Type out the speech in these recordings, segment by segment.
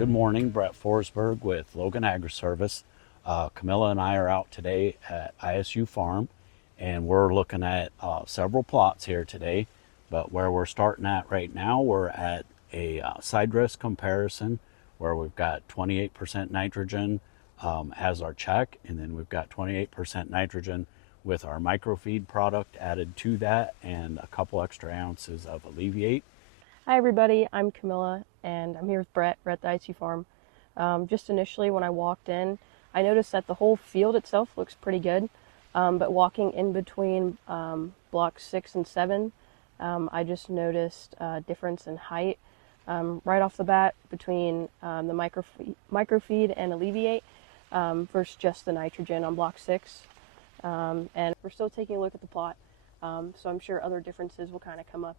Good morning, Brett Forsberg with Logan Agri-Service. Camila and I are out today at ISU Farm, and we're looking at several plots here today. But where we're starting at right now, we're at a side dress comparison where we've got 28% nitrogen as our check, and then we've got 28% nitrogen with our microfeed product added to that, and a couple extra ounces of Alleviate. Hi everybody, I'm Camila and I'm here with Brett. We're at the ISU Farm. Just initially when I walked in, I noticed that the whole field itself looks pretty good, but walking in between blocks 6 and 7, I just noticed a difference in height right off the bat between the microfeed and Alleviate versus just the nitrogen on block 6. And we're still taking a look at the plot, so I'm sure other differences will kind of come up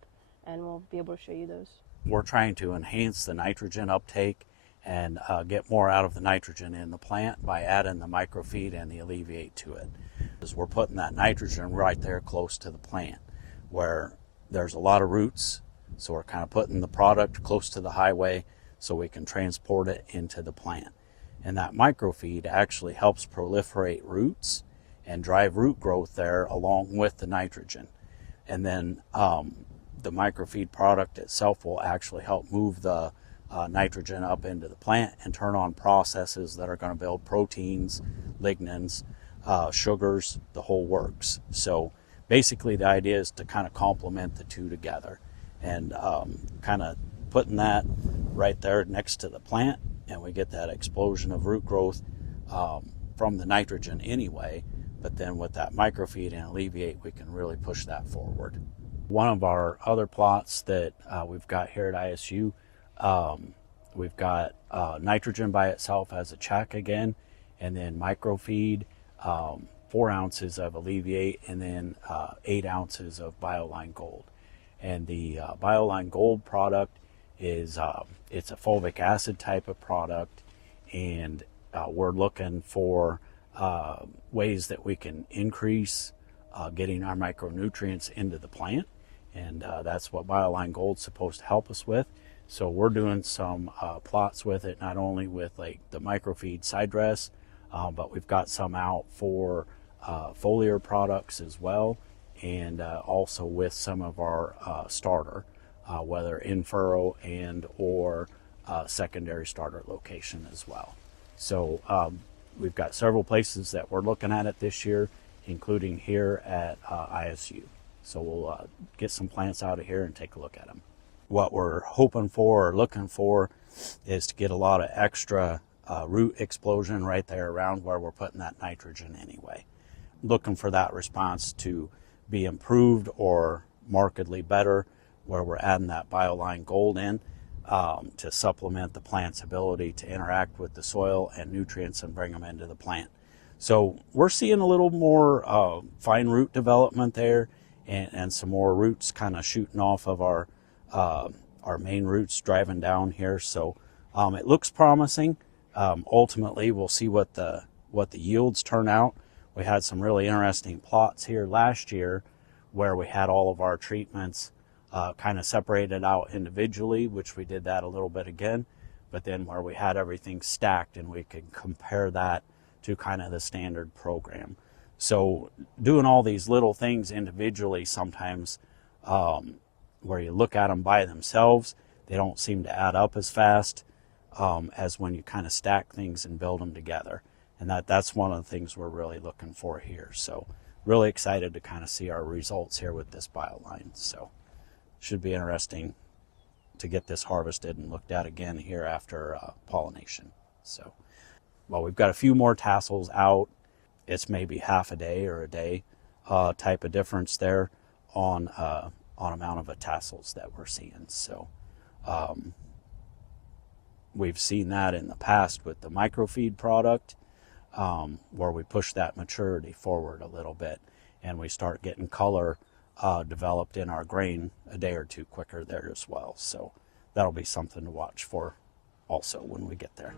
and we'll be able to show you those. We're trying to enhance the nitrogen uptake and get more out of the nitrogen in the plant by adding the microfeed and the Alleviate to it. Because we're putting that nitrogen right there close to the plant where there's a lot of roots, so we're kind of putting the product close to the highway so we can transport it into the plant. And that microfeed actually helps proliferate roots and drive root growth there along with the nitrogen. And then the microfeed product itself will actually help move the nitrogen up into the plant and turn on processes that are going to build proteins, lignins, sugars, the whole works. So basically the idea is to kind of complement the two together and kind of putting that right there next to the plant, and we get that explosion of root growth from the nitrogen anyway, but then with that microfeed and Alleviate we can really push that forward. One of our other plots that we've got here at ISU, we've got nitrogen by itself as a check again, and then microfeed, 4 ounces of Alleviate, and then 8 ounces of Bioline Gold. And the Bioline Gold product is it's a fulvic acid type of product, and we're looking for ways that we can increase getting our micronutrients into the plant. And that's what Bioline Gold's supposed to help us with. So we're doing some plots with it, not only with like the microfeed side dress, but we've got some out for foliar products as well, and also with some of our starter, whether in furrow and or secondary starter location as well. So we've got several places that we're looking at it this year, including here at ISU. So we'll get some plants out of here and take a look at them. What we're hoping for or looking for is to get a lot of extra root explosion right there around where we're putting that nitrogen anyway. Looking for that response to be improved or markedly better where we're adding that Bioline Gold in to supplement the plant's ability to interact with the soil and nutrients and bring them into the plant. So we're seeing a little more fine root development there, and some more roots kind of shooting off of our main roots driving down here. So it looks promising. Ultimately, we'll see what the yields turn out. We had some really interesting plots here last year where we had all of our treatments kind of separated out individually, which we did that a little bit again, but then where we had everything stacked and we could compare that to kind of the standard program. So doing all these little things individually sometimes, where you look at them by themselves, they don't seem to add up as fast as when you kind of stack things and build them together. And that's one of the things we're really looking for here. So really excited to kind of see our results here with this Bioline. So should be interesting to get this harvested and looked at again here after pollination. So, well, we've got a few more tassels out. It's maybe half a day or a day type of difference there on amount of tassels that we're seeing. So we've seen that in the past with the microfeed product, where we push that maturity forward a little bit and we start getting color developed in our grain a day or two quicker there as well. So that'll be something to watch for also when we get there.